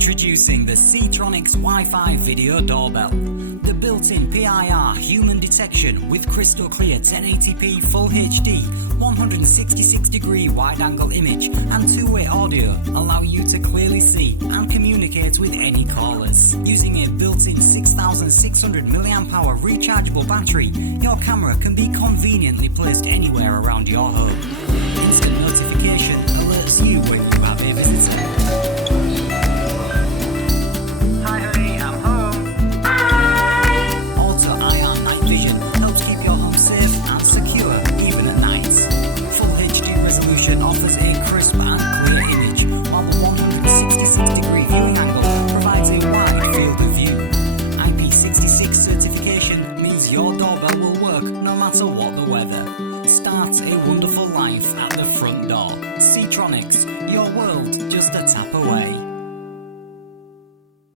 Introducing the Seatronics Wi-Fi Video Doorbell. The built-in PIR human detection with crystal clear 1080p Full HD, 166-degree wide-angle image and two-way audio allow you to clearly see and communicate with any callers. Using a built-in 6600 mAh rechargeable battery, your camera can be conveniently placed anywhere around your home. Instant notification alerts you when you have a visitor.